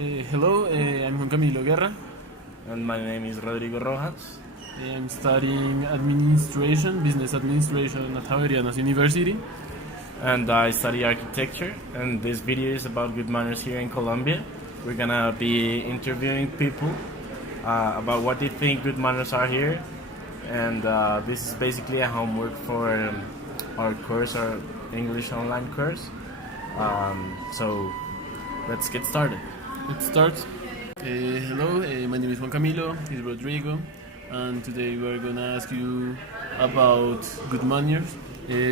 Hello, I'm Juan Camilo Guerra. And my name is Rodrigo Rojas. I'm studying administration, business administration at Javerianas University. And I study architecture. And this video is about good manners here in Colombia. We're gonna be interviewing people about what they think good manners are here. And this is basically a homework for our course, our English online course. So let's get started. Let's start. Hello, my name is Juan Camilo, he's Rodrigo, and today we're gonna ask you about good manners.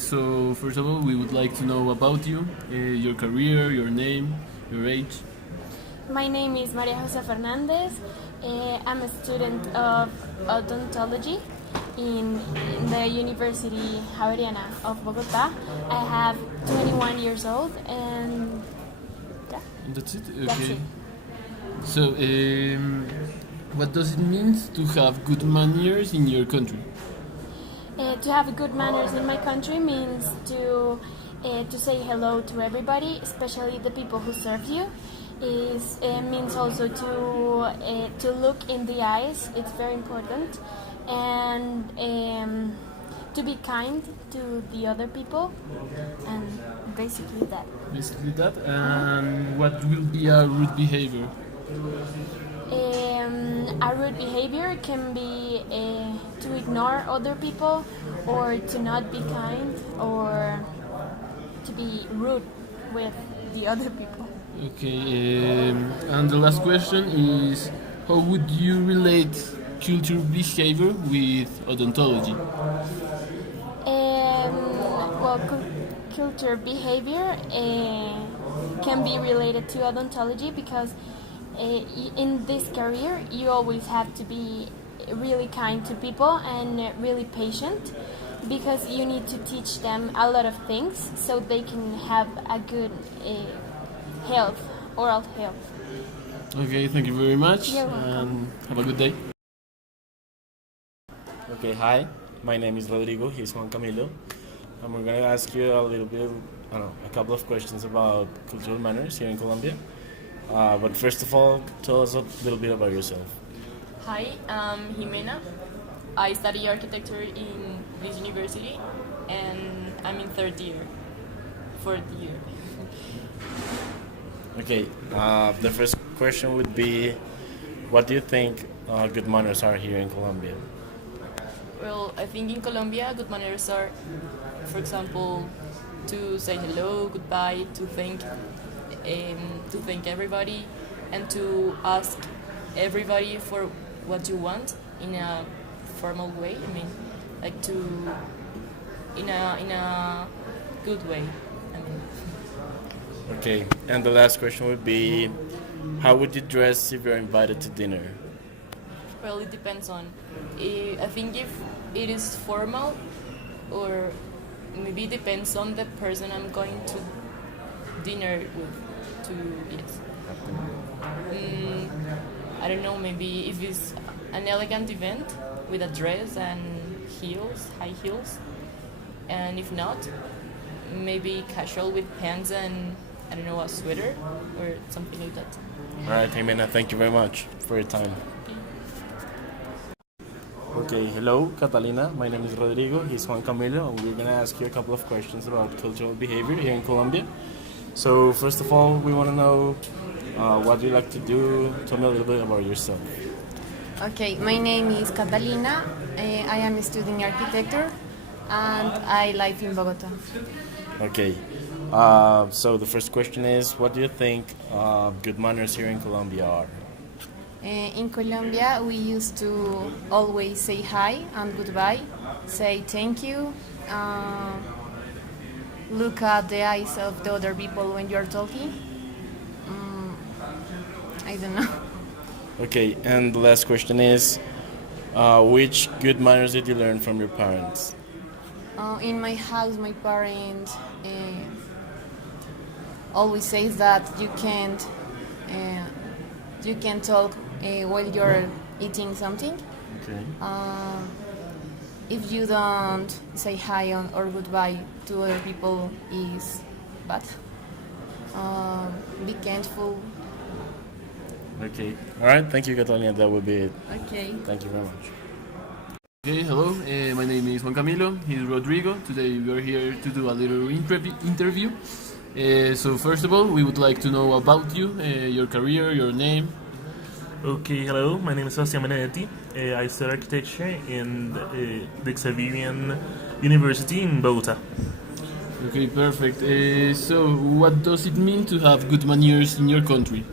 So first of all, we would like to know about you, your career, your name, your age. My name is Maria Jose Fernandez. I'm a student of odontology in the University Javeriana of Bogota. I have 21 years old and yeah. That's it? Okay. That's it. So, what does it mean to have good manners in your country? To have good manners in my country means to say hello to everybody, especially the people who serve you. Means also to look in the eyes. It's very important, and to be kind to the other people, and basically that. Basically that. And what will be a rude behavior? A rude behavior can be to ignore other people, or to not be kind, or to be rude with the other people. Okay, and the last question is, how would you relate culture behavior with odontology? Well, culture behavior can be related to odontology because in this career you always have to be really kind to people and really patient, because you need to teach them a lot of things so they can have a good health, oral health. Okay, thank you very much. You're welcome. And have a good day. Okay, hi. My name is Rodrigo. He's Juan Camilo. And we're gonna ask you a little bit, a couple of questions about cultural manners here in Colombia. But first of all, tell us a little bit about yourself. Hi, I'm Jimena. I study architecture in this university and I'm in fourth year. Okay, the first question would be, what do you think good manners are here in Colombia? Well, I think in Colombia, good manners are, for example, to say hello, goodbye, to thank everybody, and to ask everybody for what you want in a formal way. I mean, like in a good way. I mean. Okay, and the last question would be, how would you dress if you're invited to dinner? Well, it depends on. I think if it is formal, or maybe it depends on the person I'm going to dinner with. I don't know. Maybe if it's an elegant event with a dress and high heels, and if not, maybe casual with pants and I don't know, a sweater or something like that. All right, Jimena, thank you very much for your time. Okay, hello, Catalina. My name is Rodrigo. He's Juan Camilo, and we're gonna ask you a couple of questions about cultural behavior here in Colombia. So, first of all, we want to know what you like to do. Tell me a little bit about yourself. Okay, my name is Catalina. I am studying architecture and I live in Bogota. Okay, so the first question is, what do you think good manners here in Colombia are? In Colombia, we used to always say hi and goodbye, say thank you, look at the eyes of the other people when you are talking. I don't know. Okay, and the last question is, which good manners did you learn from your parents? In my house, my parents always says that you can't talk while you're eating something. Okay. If you don't say hi or goodbye to other people is bad. Be careful Okay. All right. Thank you, Catalina. That would be it. Okay. Thank you very much. Okay, hello. My name is Juan Camilo. He's Rodrigo. Today we are here to do a little interview. So first of all, we would like to know about you, your career, your name. Okay, hello. My name is Sebastián Benedetti. I study architecture in the Xaverian University in Bogota. Okay, perfect. So what does it mean to have good manners in your country?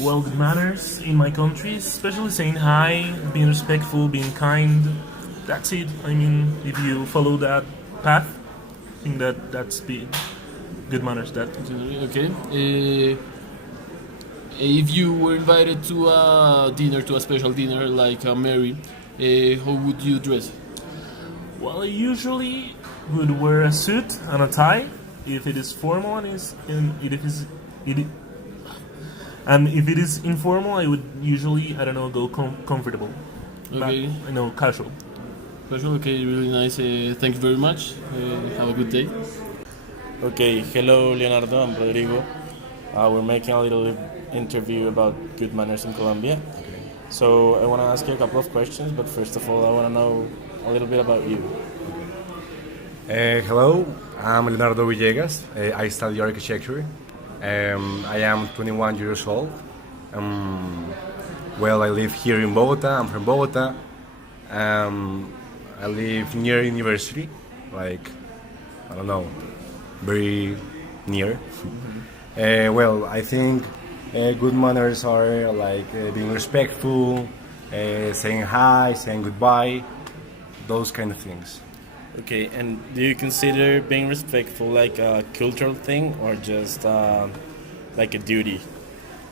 Well, good manners in my country, especially saying hi, being respectful, being kind. That's it. I mean, if you follow that path, I think that's good manners. That. Okay. If you were invited to a dinner, to a special dinner like a Mary, how would you dress? Well, I usually would wear a suit and a tie if it is formal and if it is informal, I would usually go comfortable. Okay. But, casual. Casual. Okay, really nice. Thank you very much. Have a good day. Okay. Hello, Leonardo. I'm Rodrigo. We're making a little interview about good manners in Colombia. So I want to ask you a couple of questions, but first of all, I want to know a little bit about you. Hello, I'm Leonardo Villegas. I study architecture. I am 21 years old. Well, I live here in Bogota. I'm from Bogota. I live near university, like, I don't know, very near. Well, I think good manners are like being respectful, saying hi, saying goodbye, those kind of things. Okay, and do you consider being respectful like a cultural thing or just like a duty?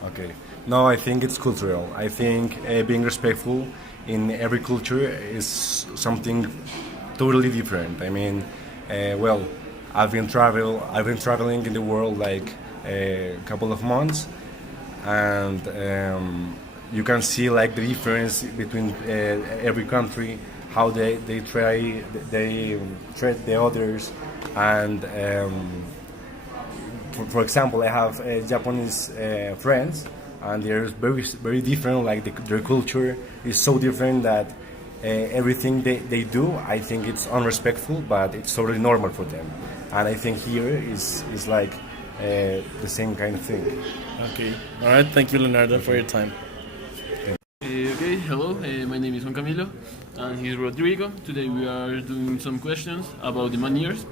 Okay. No, I think it's cultural. I think being respectful in every culture is something totally different. I mean, well, I've been traveling in the world like a couple of months, and you can see like the difference between every country, how they treat the others, and for example, I have Japanese friends, and they're very different. Like their culture is so different that everything they do, I think it's unrespectful, but it's totally normal for them. And I think here is like the same kind of thing. Okay. All right. Thank you, Leonardo, for your time. Okay, hello. My name is Juan Camilo, and he's Rodrigo. Today we are doing some questions about the manners.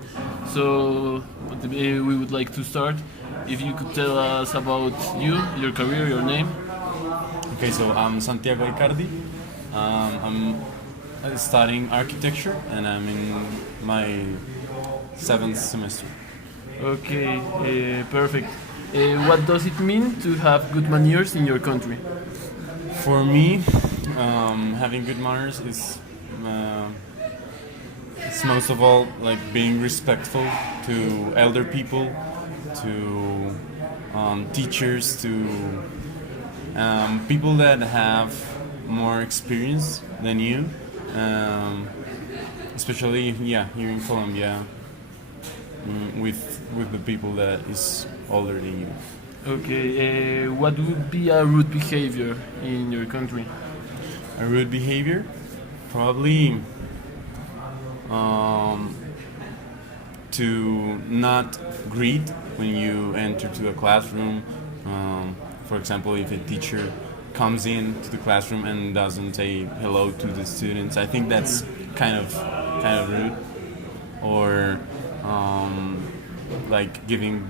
So we would like to start. If you could tell us about you, your career, your name. Okay, so I'm Santiago Icardi. I'm studying architecture and I'm in my 7th semester. Okay, perfect. What does it mean to have good manners in your country? For me, having good manners is it's most of all like being respectful to elder people, to teachers, to people that have more experience than you, especially here in Colombia, with the people that is older than you. Okay, what would be a rude behavior in your country? A rude behavior, probably to not greet when you enter to a classroom. For example, if a teacher comes in to the classroom and doesn't say hello to the students, I think that's kind of rude. Or like giving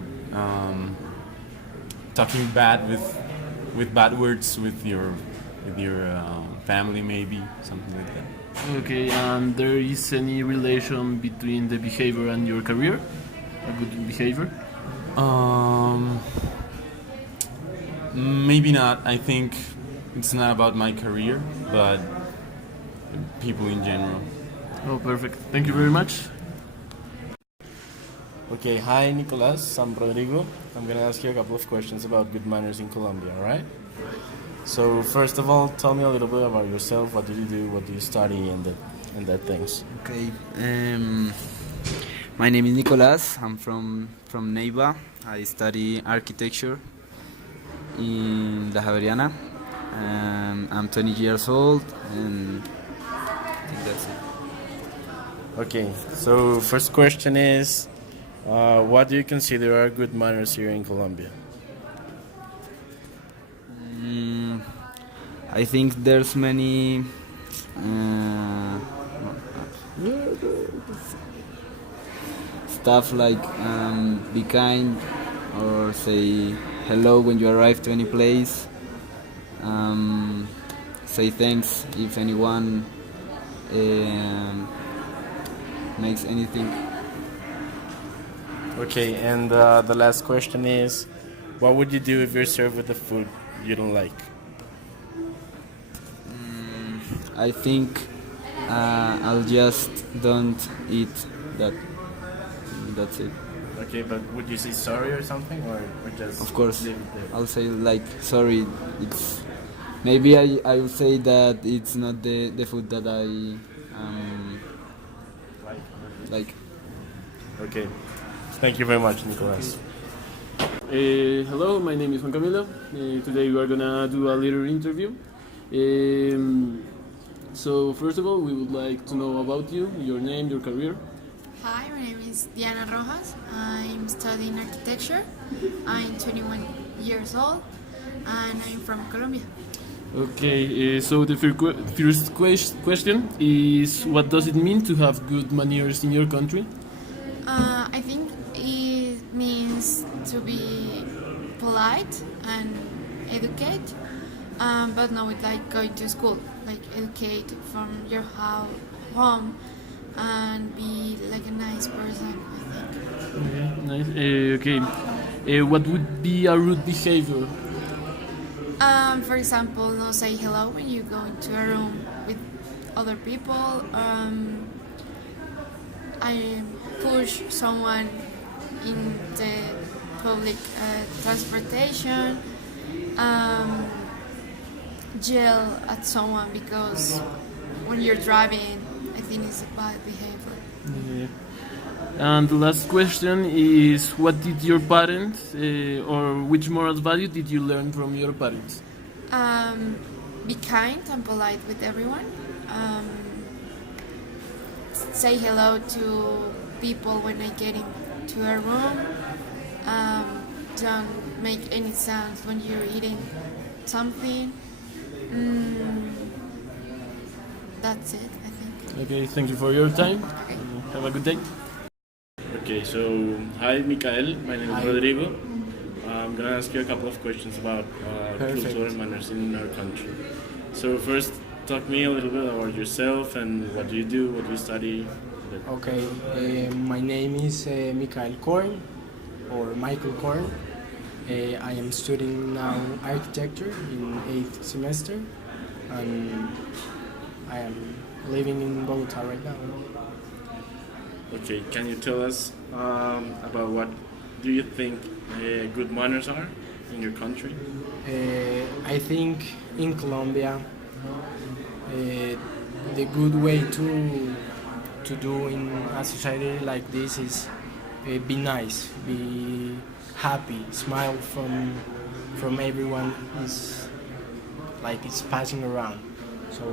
talking bad with bad words with your family, maybe something like that. Okay, and there is any relation between the behavior and your career? A good behavior? Maybe not. I think it's not about my career, but people in general. Oh, perfect. Thank you very much. Okay, hi Nicolas, I'm Rodrigo. I'm gonna ask you a couple of questions about good manners in Colombia, alright? So first of all, tell me a little bit about yourself. What do you do? What do you study? And that things. Okay. My name is Nicolas. I'm from Neiva. I study architecture in La Javeriana. I'm 20 years old, and I think that's it. Okay, so first question is, what do you consider are good manners here in Colombia? I think there's many stuff like be kind or say hello when you arrive to any place. Say thanks if anyone makes anything. Okay, and the last question is, what would you do if you're served with a food you don't like? I think I'll just don't eat that. That's it. Okay, but would you say sorry or something, or just Of course, leave it there? I'll say like sorry. It's maybe I will say that it's not the food that I like. Okay, thank you very much, Nicolas. Hello, my name is Juan Camilo. Today we are gonna do a little interview. So first of all, we would like to know about you, your name, your career. Hi, my name is Diana Rojas. I'm studying architecture. I'm 21 years old and I'm from Colombia. Okay, so the first question is, what does it mean to have good manners in your country? I think it means to be polite and educate, but not with like going to school, like educate from your home and be like a nice person, I think. Okay, nice. Okay, what would be a rude behavior? For example, not say hello when you go into a room with other people. I push someone in the public transportation. Yell at someone because when you're driving, I think it's a bad behavior. Okay. And the last question is, what did your parents, or which moral value did you learn from your parents? Be kind and polite with everyone. Say hello to people when I get into a room. Don't make any sounds when you're eating something. That's it, I think. Okay, thank you for your time. Okay. Have a good day. Okay, so hi, Mikael. My name is Rodrigo. I'm gonna ask you a couple of questions about cultural manners in our country. So first, talk me a little bit about yourself and what do you do, what do you study. Okay, my name is Mikael Korn, or Michael Korn. I am studying now architecture in 8th semester, and I am living in Bogota right now. Okay, can you tell us about what do you think good manners are in your country? I think in Colombia, the good way to do in a society like this is be nice, be happy, smile from everyone is like it's passing around. So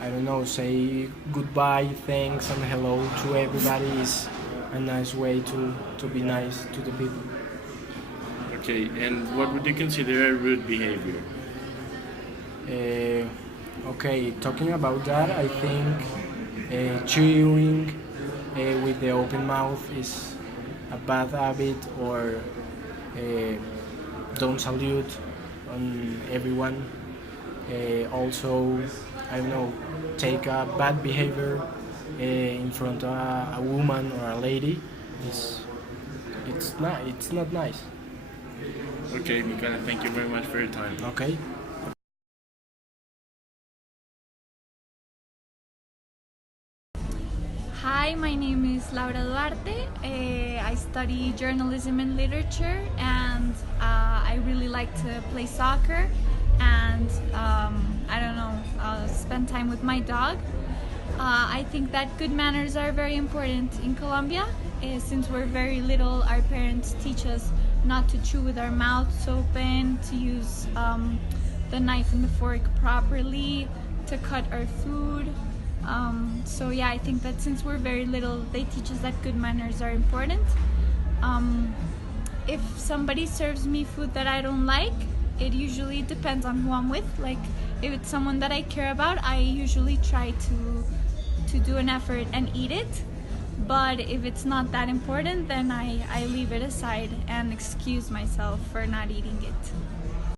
I don't know, say goodbye, thanks and hello to everybody is a nice way to be nice to the people. Okay, and what would you consider a rude behavior? Okay, talking about that, I think chewing with the open mouth is a bad habit, or don't salute on everyone. Also, I don't know, take a bad behavior in front of a woman or a lady. It's not nice. Okay, Mikael, thank you very much for your time. Okay. Hi, my name is Laura Duarte. I study journalism and literature, and I really like to play soccer, and I don't know, spend time with my dog. I think that good manners are very important in Colombia. Since we're very little, our parents teach us not to chew with our mouths open, to use the knife and the fork properly, to cut our food. So yeah, I think that since we're very little, they teach us that good manners are important. If somebody serves me food that I don't like, it usually depends on who I'm with. Like, if it's someone that I care about, I usually try to do an effort and eat it. But if it's not that important, then I leave it aside and excuse myself for not eating it.